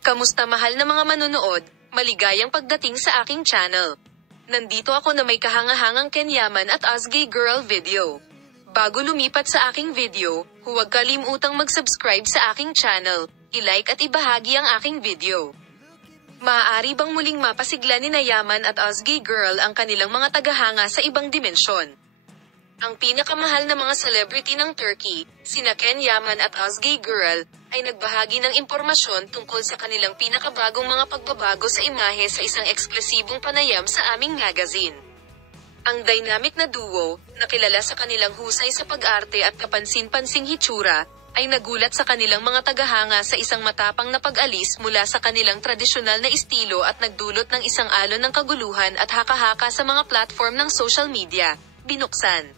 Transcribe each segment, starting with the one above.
Kamusta mahal na mga manonood, maligayang pagdating sa aking channel. Nandito ako na may kahangahangang Kenyaman at Osgay Girl video. Bago lumipat sa aking video, huwag kalimutang mag-subscribe sa aking channel, i-like at ibahagi ang aking video. Maaari bang muling mapasigla ni Yaman at Osgay Girl ang kanilang mga tagahanga sa ibang dimensyon? Ang pinakamahal na mga celebrity ng Turkey, sina Yaman at Osgay Girl, ay nagbahagi ng impormasyon tungkol sa kanilang pinakabagong mga pagbabago sa imahe sa isang eksklusibong panayam sa aming magazine. Ang dynamic na duo, na kilala sa kanilang husay sa pag-arte at kapansin-pansing hitsura, ay nagulat sa kanilang mga tagahanga sa isang matapang na pag-alis mula sa kanilang tradisyonal na estilo at nagdulot ng isang alon ng kaguluhan at haka-haka sa mga platform ng social media, binuksan.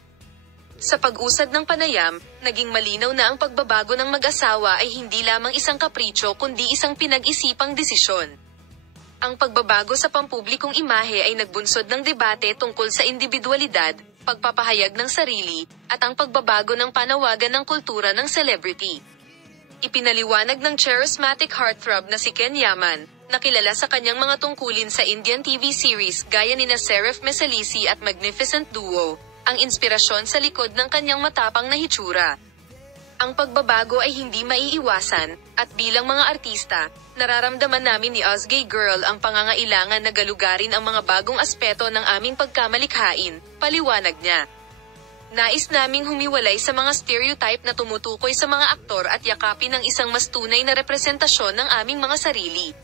Sa pag-usad ng panayam, naging malinaw na ang pagbabago ng mag-asawa ay hindi lamang isang kapritsyo kundi isang pinag-isipang desisyon. Ang pagbabago sa pampublikong imahe ay nagbunsod ng debate tungkol sa individualidad, pagpapahayag ng sarili, at ang pagbabago ng panawagan ng kultura ng celebrity. Ipinaliwanag ng charismatic heartthrob na si Yaman, na kilala sa kanyang mga tungkulin sa Indian TV series gaya nina Serif Mesalisi at Magnificent Duo, ang inspirasyon sa likod ng kanyang matapang na hitsura. Ang pagbabago ay hindi maiiwasan, at bilang mga artista, nararamdaman namin ni Osgay Girl ang pangangailangan na galugarin ang mga bagong aspeto ng aming pagkamalikhain, paliwanag niya. Nais naming humiwalay sa mga stereotype na tumutukoy sa mga aktor at yakapin ang isang mas tunay na representasyon ng aming mga sarili.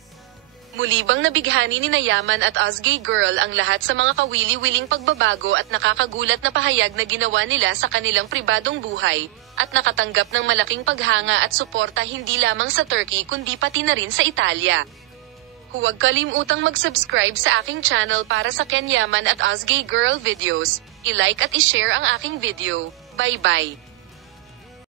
Muli bang nabighani ni Yaman at Osgay Girl ang lahat sa mga kawili-wiling pagbabago at nakakagulat na pahayag na ginawa nila sa kanilang pribadong buhay, at nakatanggap ng malaking paghanga at suporta hindi lamang sa Turkey kundi pati na rin sa Italia. Huwag kalimutang mag-subscribe sa aking channel para sa Yaman at Osgay Girl videos, i-like at i-share ang aking video. Bye-bye!